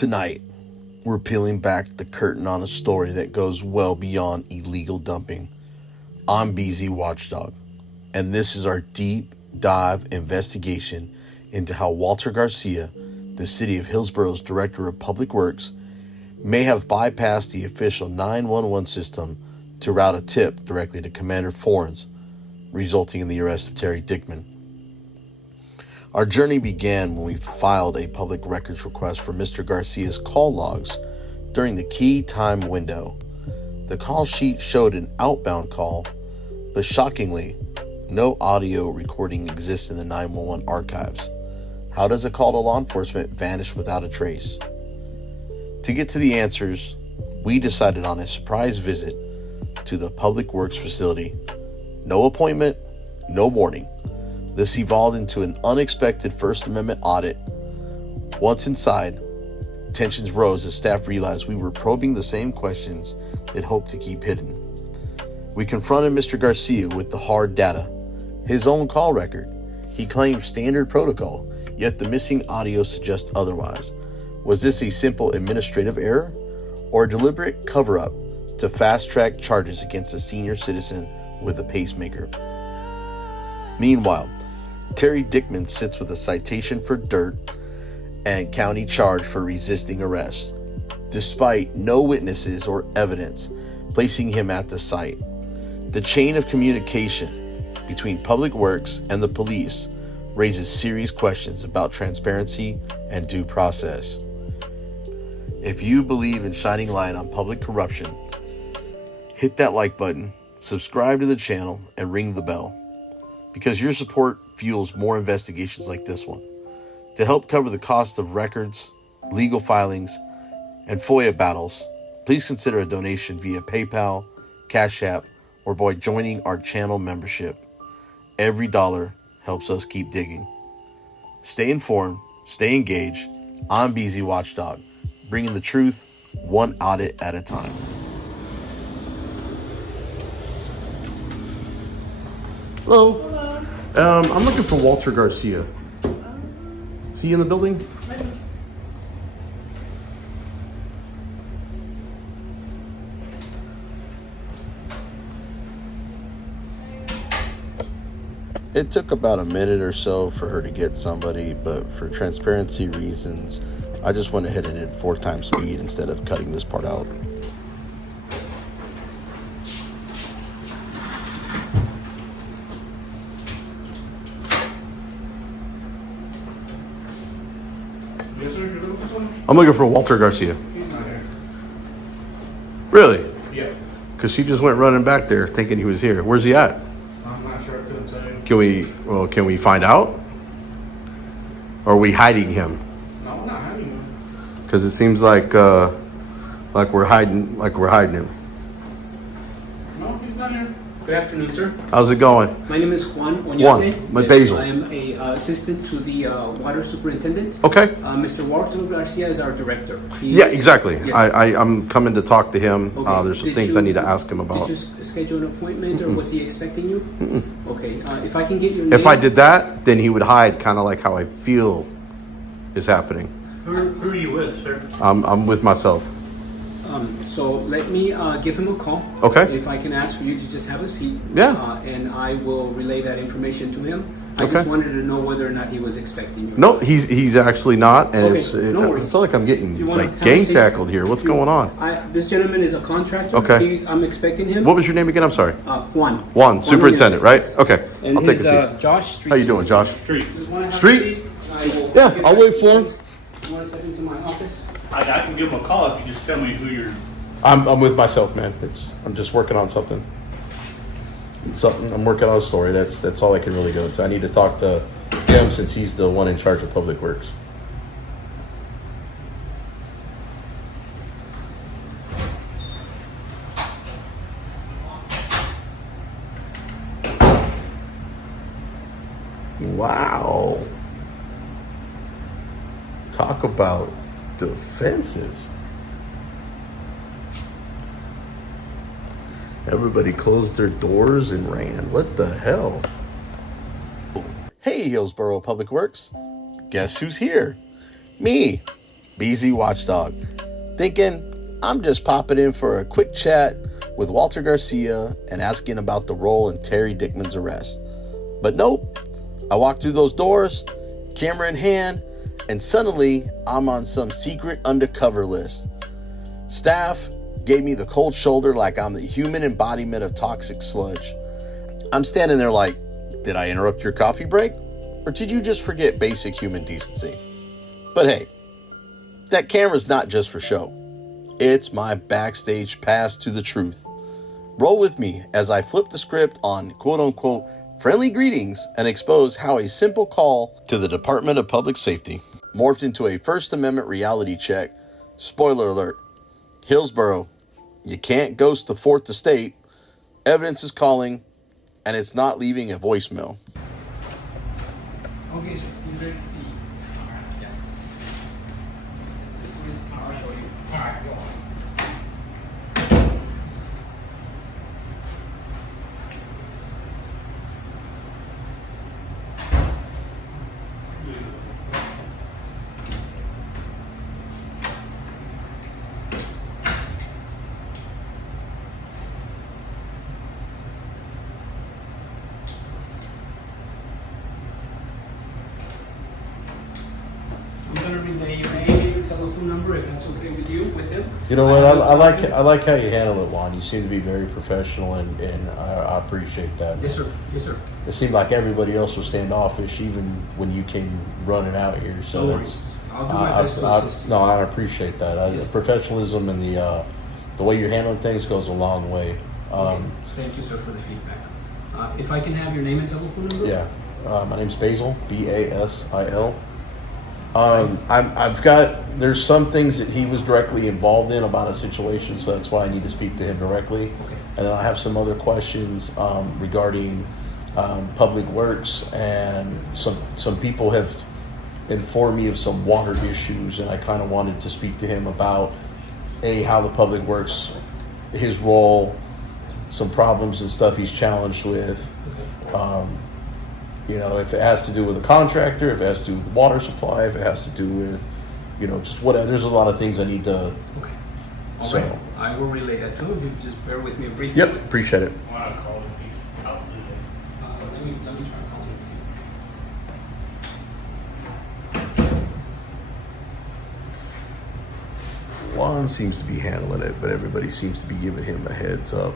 Tonight, we're peeling back the curtain on a story that goes well beyond illegal dumping. I'm BZ Watchdog, and this is our deep dive investigation into how Walter Garcia, the city of Hillsboro's Director of Public Works, may have bypassed the official 911 system to route a tip directly to Commander Forens, resulting in the arrest of Terry Dickman. Our journey began when we filed a public records request for Mr. Garcia's call logs during the key time window. The call sheet showed an outbound call, but shockingly, no audio recording exists in the 911 archives. How does a call to law enforcement vanish without a trace? To get to the answers, we decided on a surprise visit to the Public Works facility. No appointment, no warning. This evolved into an unexpected First Amendment audit. Once inside, tensions rose as staff realized we were probing the same questions they'd hoped to keep hidden. We confronted Mr. Garcia with the hard data, his own call record. He claimed standard protocol, yet the missing audio suggests otherwise. Was this a simple administrative error or a deliberate cover-up to fast-track charges against a senior citizen with a pacemaker? Meanwhile, Terry Dickman sits with a citation for dirt and county charge for resisting arrest, despite no witnesses or evidence placing him at the site. The chain of communication between Public Works and the police raises serious questions about transparency and due process. If you believe in shining light on public corruption, hit that like button, subscribe to the channel, and ring the bell, because your support fuels more investigations like this one. To help cover the cost of records, legal filings, and FOIA battles, please consider a donation via PayPal, CASHAPP, or by joining our channel membership. Every dollar helps us keep digging. Stay informed, stay engaged. I'm BZ Watchdog, bringing the truth one audit at a time. Hello. I'm looking for Walter Garcia. Is he in the building? It took about a minute or so for her to get somebody, but for transparency reasons, I just went ahead and did 4 times speed instead of cutting this part out. Yes, sir. You're looking for someone? I'm looking for Walter Garcia. He's not here. Really? Yeah. Because she just went running back there thinking he was here. Where's he at? I'm not sure. I couldn't tell you. Can we find out? Or are we hiding him? No, I'm not hiding him. Because it seems like we're hiding him. No, he's not here. Good afternoon, sir. How's it going? My name is Juan Oñate. Juan, Basil. I am a assistant to the water superintendent. Okay. Mr. Walter Garcia is our director. Yeah, exactly. Yes. I'm coming to talk to him. Okay. There's some Did things you- I need to ask him about. Did you schedule an appointment, or was he expecting you? Okay. If I can get your name. If I did that, then he would hide, kind of like how I feel is happening. Who are you with, sir? I'm with myself. So let me give him a call. Okay. If I can ask for you to just have a seat. Yeah. And I will relay that information to him. I Okay. just wanted to know whether or not he was expecting you. No, he's actually not, and Okay, no I worries. feel like I'm getting You wanna like have a gang seat? tackled here. What's going on? This gentleman is a contractor. Okay. I'm expecting him. What was your name again? I'm sorry. Juan. Juan, superintendent, Oñate, right? yes. Okay. And I'll take his, a seat. Josh Street. How you doing, Josh? Street. Street? Yeah, Yeah, I'll wait for him. You want to step into my office? I can give him a call if you just tell me who you're. I'm with myself, man. I'm just working on something. I'm working on a story. That's all I can really go to. I need to talk to him since he's the one in charge of Public Works. Wow. Talk about defensive. Everybody closed their doors and ran. What the hell? Hey, Hillsboro Public Works. Guess who's here? Me, BZ Watchdog, thinking I'm just popping in for a quick chat with Walter Garcia and asking about the role in Terry Dickman's arrest. But nope, I walked through those doors, camera in hand, and suddenly I'm on some secret undercover list. Staff gave me the cold shoulder like I'm the human embodiment of toxic sludge. I'm standing there like, did I interrupt your coffee break? Or did you just forget basic human decency? But hey, that camera's not just for show. It's my backstage pass to the truth. Roll with me as I flip the script on quote-unquote friendly greetings and expose how a simple call to the Department of Public Safety morphed into a First Amendment reality check. Spoiler alert, Hillsboro, you can't ghost the Fourth Estate. Evidence is calling, and it's not leaving a voicemail. Okay, sir. You ready to see? All right. Yeah. This way. I'll show you. All right. Go on. I'm gonna relay your name, your telephone number, if that's okay with you, with him. You know what? I like how you handle it, Juan. You seem to be very professional, and I appreciate that. Yes, sir. Yes, sir. It seemed like everybody else was standoffish, even when you came running out here. So No that's worries. I'll do my best to assist you. no, I appreciate that. Yes. The professionalism and the way you're handling things goes a long way. Okay. Thank you, sir, for the feedback. If I can have your name and telephone number? Yeah, my name's Basil, Basil. There's some things that he was directly involved in about a situation, so that's why I need to speak to him directly. Okay. And then I have some other questions regarding public works, and some people have informed me of some water issues, and I kind of wanted to speak to him about how the public works, his role, some problems and stuff he's challenged with. If it has to do with a contractor, if it has to do with the water supply, if it has to do with, just whatever. There's a lot of things I need to. Okay. All So- right. I will relay that to him. You just bear with me a brief Yep, minute. appreciate it. Why not call it peace out for the day? Let me try calling him. Juan seems to be handling it, but everybody seems to be giving him a heads up.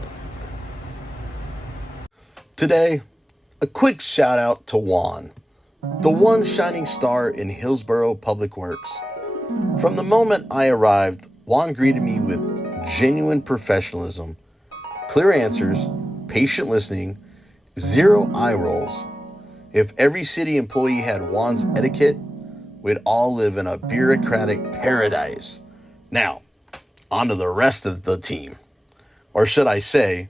Today, a quick shout out to Juan, the one shining star in Hillsboro Public Works. From the moment I arrived, Juan greeted me with genuine professionalism, clear answers, patient listening, zero eye rolls. If every city employee had Juan's etiquette, we'd all live in a bureaucratic paradise. Now, on to the rest of the team. Or should I say,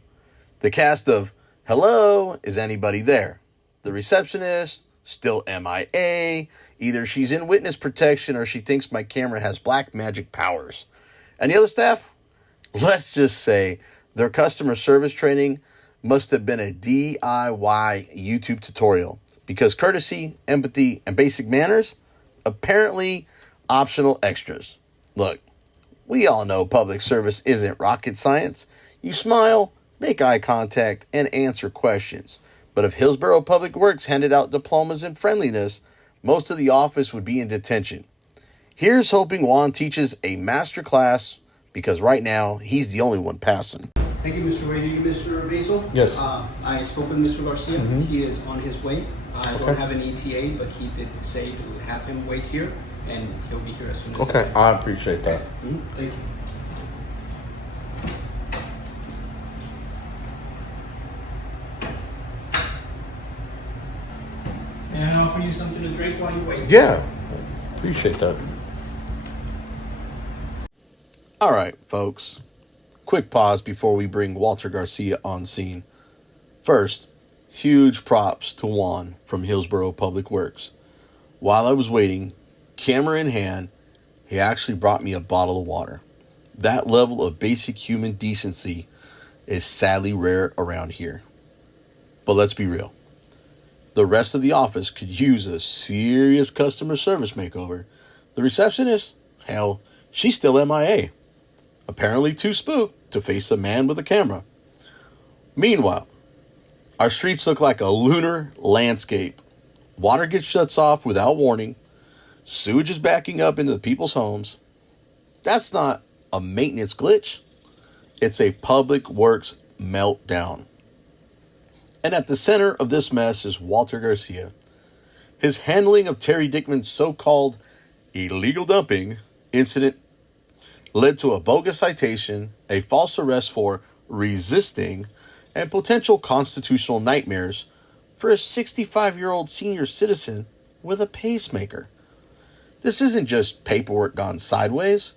the cast of Hello, is anybody there? The receptionist, still MIA. Either she's in witness protection or she thinks my camera has black magic powers. And the other staff? Let's just say their customer service training must have been a DIY YouTube tutorial, because courtesy, empathy, and basic manners, apparently optional extras. Look, we all know public service isn't rocket science. You smile, make eye contact, and answer questions. But if Hillsboro Public Works handed out diplomas in friendliness, most of the office would be in detention. Here's hoping Juan teaches a master class, because right now, he's the only one passing. Thank you, Mr. Brady. Mr. Basil? Yes. I spoke with Mr. Garcia. He is on his way. I don't Okay. have an ETA, but he did say to have him wait here, and he'll be here as soon as Okay, I appreciate that. Thank you. And I'll offer you something to drink while you wait. Yeah, appreciate that. All right, folks. Quick pause before we bring Walter Garcia on scene. First, huge props to Juan from Hillsboro Public Works. While I was waiting, camera in hand, he actually brought me a bottle of water. That level of basic human decency is sadly rare around here. But let's be real. The rest of the office could use a serious customer service makeover. The receptionist, Hell, she's still MIA. Apparently too spooked to face a man with a camera. Meanwhile, our streets look like a lunar landscape. Water gets shuts off without warning. Sewage is backing up into the people's homes. That's not a maintenance glitch. It's a public works meltdown. And at the center of this mess is Walter Garcia. His handling of Terry Dickman's so-called illegal dumping incident led to a bogus citation, a false arrest for resisting, and potential constitutional nightmares for a 65-year-old senior citizen with a pacemaker. This isn't just paperwork gone sideways.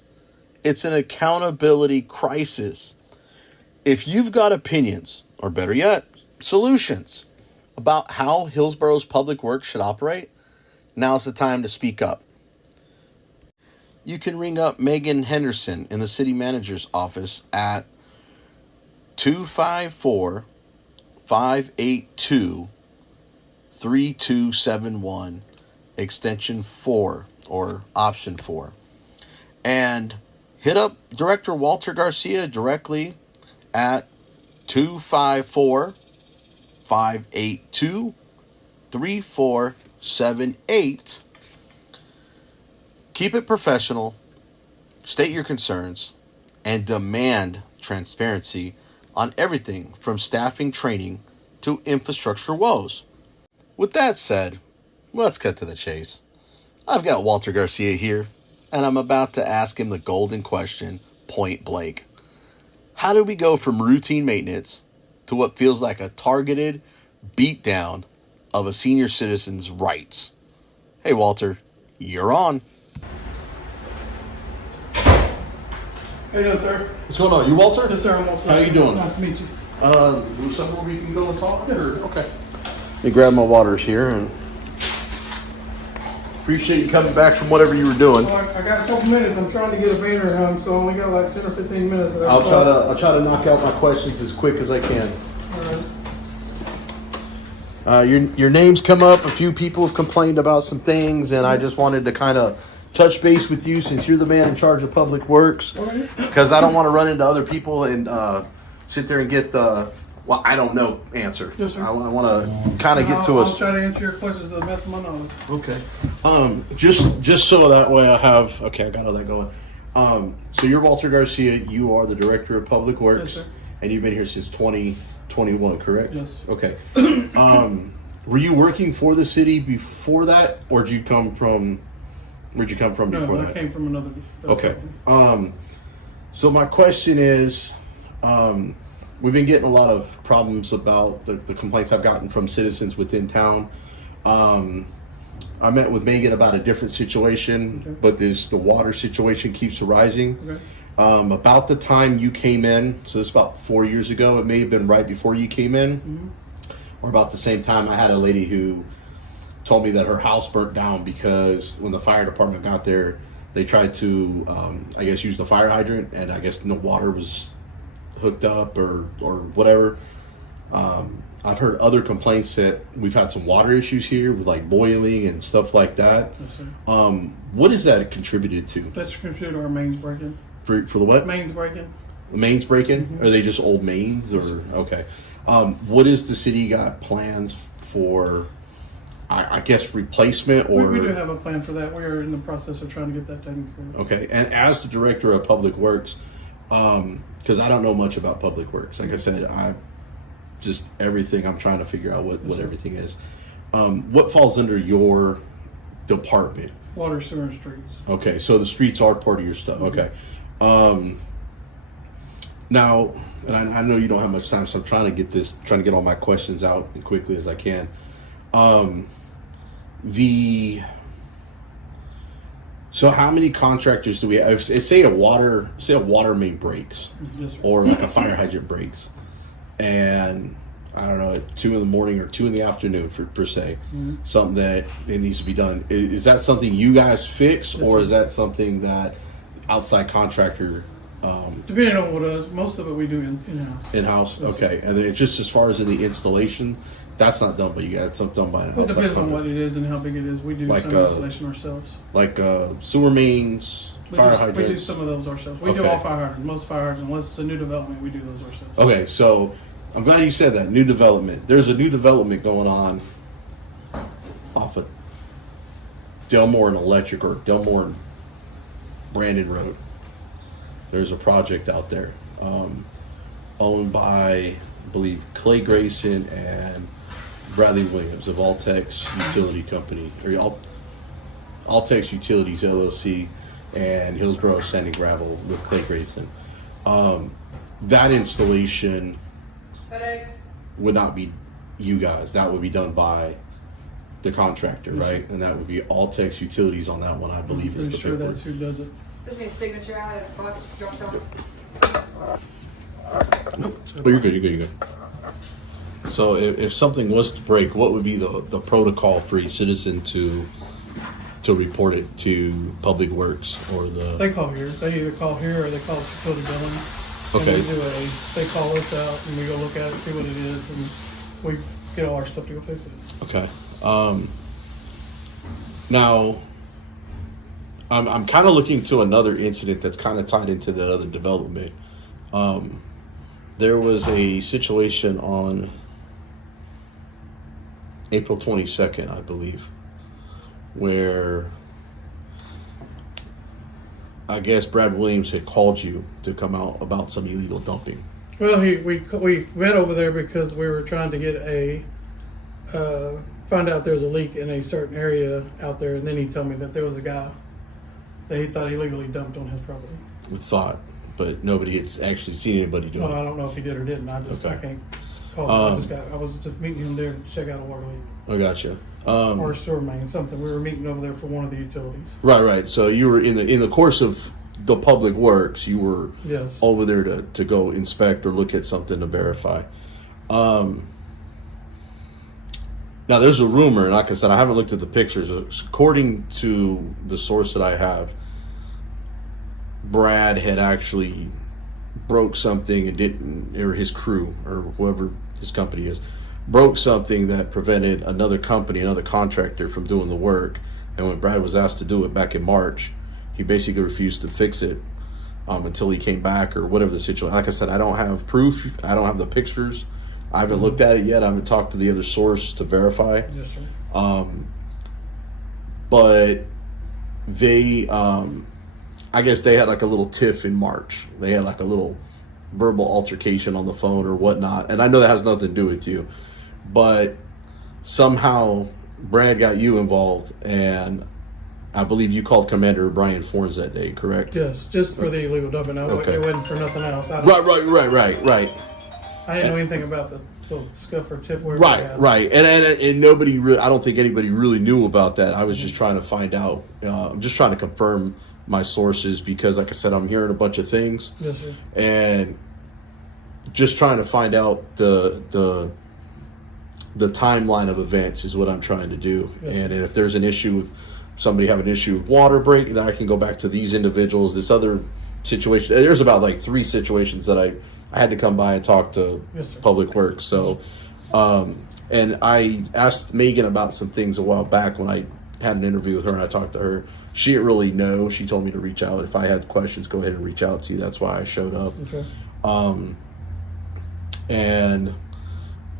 It's an accountability crisis. If you've got opinions, or better yet, solutions about how Hillsboro's public works should operate, now's the time to speak up. You can ring up Megan Henderson in the city manager's office at 254-582-3271, extension 4 or option 4. And hit up Director Walter Garcia directly at 254-582-3478. Keep it professional, state your concerns, and demand transparency on everything from staffing training to infrastructure woes. With that said, let's cut to the chase. I've got Walter Garcia here, and I'm about to ask him the golden question point blank. How do we go from routine maintenance to what feels like a targeted beatdown of a senior citizen's rights? Hey, Walter, you're on. How you doing, sir? What's going on? You Walter? Yes, sir. I'm Walter. How you doing? Nice to meet you. Somewhere we can go and talk? Or? Okay. Let me grab my waters here and appreciate you coming back from whatever you were doing. Well, I got a couple minutes. I'm trying to get a banner, so I only got like 10 or 15 minutes. I'll try to knock out my questions as quick as I can. All right. Your name's come up. A few people have complained about some things, and I just wanted to kind of touch base with you since you're the man in charge of public works, because I don't want to run into other people and sit there and get the well, I don't know answer. Yes, sir. I want to kind of get to us. I'll try to answer your questions to the best of my knowledge. Okay. Just so that way I have I got all that going. So you're Walter Garcia. You are the director of public works, Yes, sir. and you've been here since 2021, correct? Yes. Okay. Were you working for the city before that, or did you come from? Where'd you come from before No, that? I came from another. Okay. So my question is, we've been getting a lot of problems about the complaints I've gotten from citizens within town. I met with Megan about a different situation, Okay. but the water situation keeps arising. Okay. About the time you came in, so it's about 4 years ago, it may have been right before you came in, or about the same time, I had a lady who told me that her house burnt down because when the fire department got there, they tried to, I guess, use the fire hydrant, and I guess no water was hooked up or whatever. I've heard other complaints that we've had some water issues here with like boiling and stuff like that. Yes, sir. What is that contributed to? That's considered our mains breaking. For the what? Mains breaking. The mains breaking? Are they just old mains or okay? What is the city got plans for? I guess replacement or We do have a plan for that. We are in the process of trying to get that taken care of. okay. And as the director of public works, because I don't know much about public works. Like I said, I just everything. I'm trying to figure out what everything is. What falls under your department? Water, sewer, and streets. Okay, so the streets are part of your stuff. Okay. Now, and I know you don't have much time, so I'm trying to get all my questions out as quickly as I can. So how many contractors do we have? Say a water main breaks, Yes, sir. or like a fire hydrant breaks, and I don't know, at 2 a.m. or 2 p.m. per se, something that it needs to be done. Is that something you guys fix, or sir. is that something that outside contractor Depending on what it is, most of it we do in-house. in-house? Yes, sir. Okay, and then just as far as in the installation, that's not done by you guys. It's done by an It outside depends on contractor. what it is and how big it is. We do Like, some installation ourselves. Like sewer mains, Fire We do hydrants. some of those ourselves. We do Okay. all fire hydrants. Most fire hydrants, unless it's a new development, we do those ourselves. Okay, so I'm glad you said that. New development. There's a new development going on off of Delmore and Electric, or Delmore and Brandon Road. There's a project out there owned by, I believe, Clay Grayson and Bradley Williams of Altex Utility Company, or Altex Utilities LLC, and Hillsboro Sand and Gravel with Clay Grayson. That installation would not be you guys. That would be done by the contractor, right? And that would be Altex Utilities on that one, I believe, is Pretty the sure paper. that's who does it. There's a signature out at a box dropped off. Oh, you're good, you're good, you're good. So if something was to break, what would be the protocol for a citizen to report it to Public Works or the? They call here. They either call here or they call utility billing. Okay. And they call us out and we go look at it, see what it is, and we get all our stuff to go fix it. Okay. Now, I'm kind of looking to another incident that's kind of tied into that other development. There was a situation on April 22nd, I believe, where I guess Brad Williams had called you to come out about some illegal dumping. Well, we met over there because we were trying to get find out there was a leak in a certain area out there, and then he told me that there was a guy that he thought illegally dumped on his property. We thought, but nobody had actually seen anybody doing Well, I it. don't know if he did or didn't. I Okay. can't call. I was just meeting him there to check out a water leak I gotcha. or a sewer main, something. We were meeting over there for one of the utilities. Right. So you were in the course of the Public Works, you were Yes. over there to go inspect or look at something to verify. Now there's a rumor, and like I said, I haven't looked at the pictures. According to the source that I have, Brad had actually broke something and didn't, or his crew, or whoever his company is, broke something that prevented another company, another contractor from doing the work. And when Brad was asked to do it back in March, he basically refused to fix it until he came back or whatever the situation. Like I said, I don't have proof. I don't have the pictures. I haven't looked at it yet. I haven't talked to the other source to verify. Yes, sir. But they, I guess they had like a little tiff in March. They had like a little verbal altercation on the phone or whatnot. And I know that has nothing to do with you, but somehow Brad got you involved, and I believe you called Commander Brian Fornes that day, correct? Yes, just for the illegal dumping. Okay. It wasn't for nothing else. Right. I didn't know anything about the little scuff or tiff. Right. And nobody really, I don't think anybody really knew about that. I was just trying to find out. I'm just trying to confirm my sources because, like I said, I'm hearing a bunch of things. Yes, sir. And just trying to find out the timeline of events is what I'm trying to do. Yes. And if there's an issue with somebody having an issue with water break, then I can go back to these individuals. This other situation, there's about like 3 situations that I had to come by and talk to Yes, sir. Public Works. So, and I asked Megan about some things a while back when I had an interview with her and I talked to her. She didn't really know. She told me to reach out. If I had questions, go ahead and reach out to you. That's why I showed up. Okay. And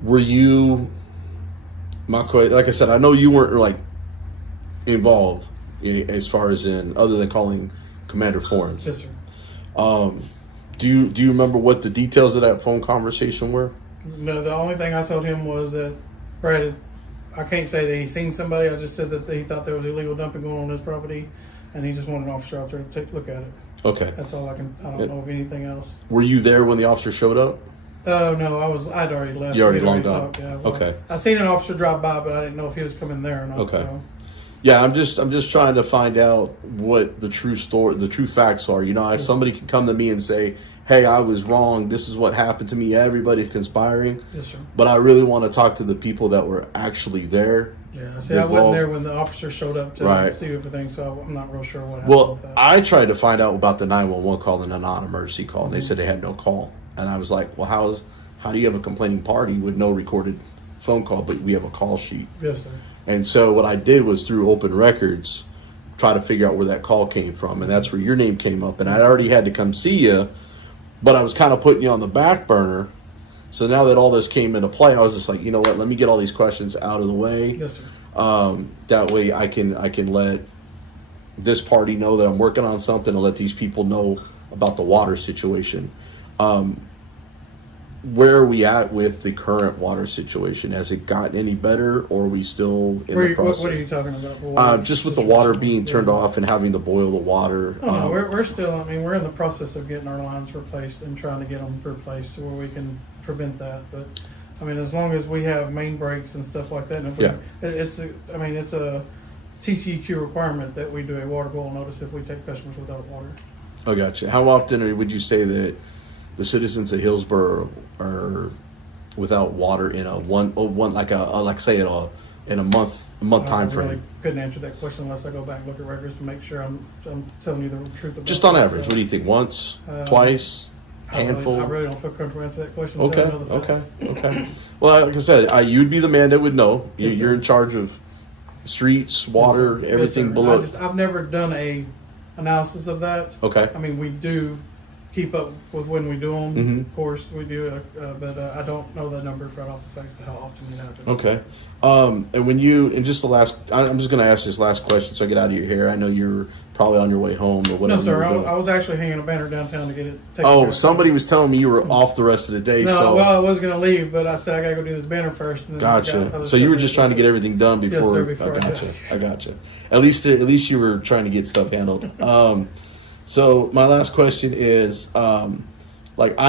were you, like I said, I know you weren't like involved as far as in other than calling Commander Fornes. Yes, sir. Do you remember what the details of that phone conversation were? No, the only thing I told him was that Brad, I can't say that he seen somebody. I just said that he thought there was illegal dumping going on his property, and he just wanted an officer out there to take a look at it. Okay. That's all I don't know of anything else. Were you there when the officer showed up? Oh no, I'd already left. You already We'd logged on. talked, yeah, well, Okay. I seen an officer drive by, but I didn't know if he was coming there or not. Okay. So. Yeah, I'm just trying to find out what the true facts are. You know, somebody can come to me and say, "Hey, I was wrong. This is what happened to me." Everybody's conspiring. Yes, sir. But I really want to talk to the people that were actually there. Yeah, see, I wasn't there when the officer showed up to Right. see everything, so I'm not real sure what happened Well, with that. I tried to find out about the 911 call and a non-emergency call, and they said they had no call. And I was like, "Well, how do you have a complaining party with no recorded phone call, but we have a call sheet?" Yes, sir. And so what I did was through open records, try to figure out where that call came from, and that's where your name came up. And I already had to come see you, but I was kind of putting you on the back burner. So now that all this came into play, I was just like, you know what? Let me get all these questions out of the way. Yes, sir. That way, I can let this party know that I'm working on something, and let these people know about the water situation. Where are we at with the current water situation? Has it gotten any better, or are we still in the process? What are you talking about? For water Just with the water being turned off and having to boil the water. Oh, no, we're still. I mean, we're in the process of getting our lines replaced and trying to get them replaced where we can prevent that. But I mean, as long as we have main breaks and stuff like that, and if it's a TCEQ requirement that we do a water boil notice if we take customers without water. Oh, gotcha. How often would you say that the citizens of Hillsboro are without water in a month time frame? I really couldn't answer that question unless I go back and look at records to make sure I'm telling you the truth about Just on that. average, what do you think? Once, twice, handful? I really don't feel comfortable answering that question. Okay, until I know the facts. okay. Well, like I said, you'd be the man that would know. Yes, You're sir. in charge of streets, water, Yes, everything sir. below. I've never done a analysis of that. Okay. I mean, we do keep up with when we do them. Mhm. Of course, we do, but I don't know the numbers right off the fact of how often it happens. Okay. And just I'm just going to ask this last question so I get out of your hair. I know you're probably on your way home or whatever. No, sir. you were doing. I was actually hanging a banner downtown to get it taken care Oh, of. somebody was telling me you were off the rest of the day. No, so well, I was going to leave, but I said I got to go do this banner first. And then I got gotcha. other So you stuff were to just do. trying to get everything done Yes, before. sir, before I gotcha. got I gotcha. At least you were trying to get stuff handled. So my last question is, I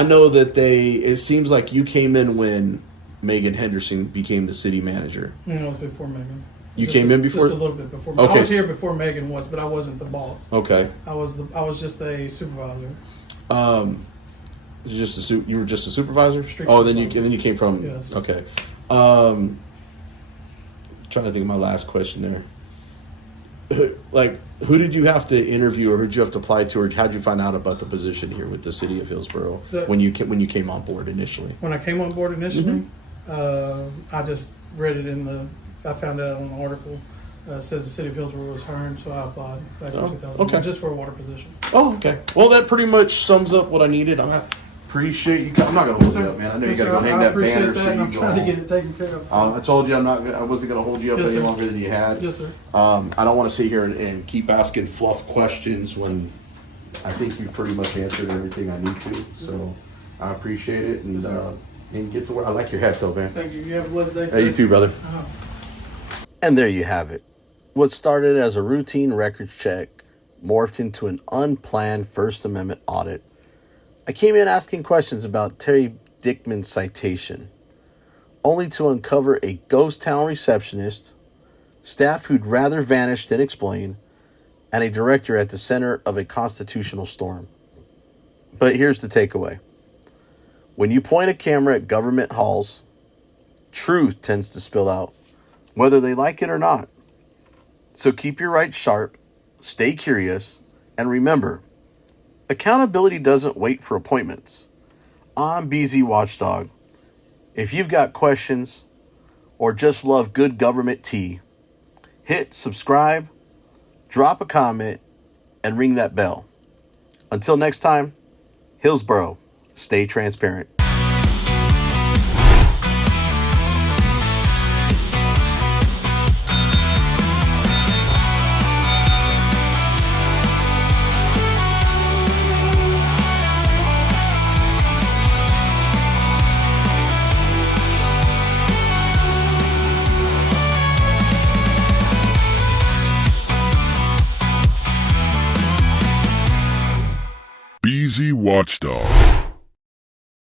know that it seems like you came in when Megan Henderson became the city manager. No, it was before Megan. You came in before? Just a little bit before. Okay. I was here before Megan was, but I wasn't the boss. Okay. I was just a supervisor. You were just a supervisor? Street Then supervisor. you came from. Yes. Okay. Trying to think of my last question there. Who did you have to interview, or who did you have to apply to, or how did you find out about the position here with the city of Hillsboro when you came on board initially? When I came on board initially, Mm-hmm. I just read it I found out on an article. It says the city of Hillsboro was hiring, so I applied back in 2000. Okay. Just for a water position. Oh, okay. Well, that pretty much sums up what I needed. I appreciate you. I'm not gonna hold you up, man. I know you gotta go hang that banner so you I'm go trying to home. get it taken care of. So. I told you I wasn't gonna hold you up Yes, any sir. longer than you had. Yes, sir. I don't want to sit here and keep asking fluff questions when I think you've pretty much answered everything I need to. So I appreciate it and get to work. I like your hat though, man. Thank you. You have a blessed day, sir. Hey, you too, brother. And there you have it. What started as a routine records check morphed into an unplanned First Amendment audit. I came in asking questions about Terry Dickman's citation, only to uncover a ghost town receptionist, staff who'd rather vanish than explain, and a director at the center of a constitutional storm. But here's the takeaway. When you point a camera at government halls, truth tends to spill out, whether they like it or not. So keep your right sharp, stay curious, and remember, accountability doesn't wait for appointments. I'm BZ Watchdog. If you've got questions or just love good government tea, hit subscribe, drop a comment, and ring that bell. Until next time, Hillsboro, stay transparent. BZ Watchdog.